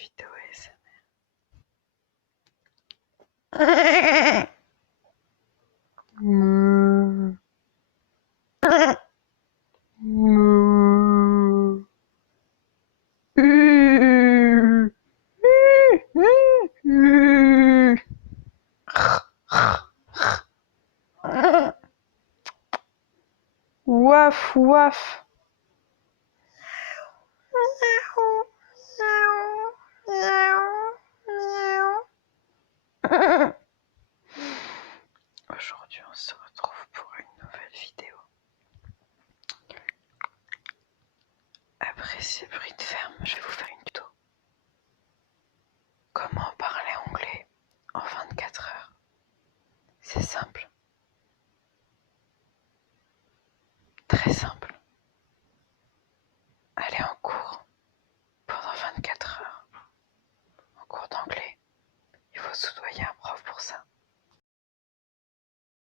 vidéo ASMR. Waf waf. Aujourd'hui, on se retrouve pour une nouvelle vidéo. Après ces bruits de ferme, je vais vous faire une tuto. Comment parler anglais en 24 heures? C'est simple. Très simple. Allez en cours pendant 24 heures. En cours d'anglais. Il faut soudoyer un prof pour ça.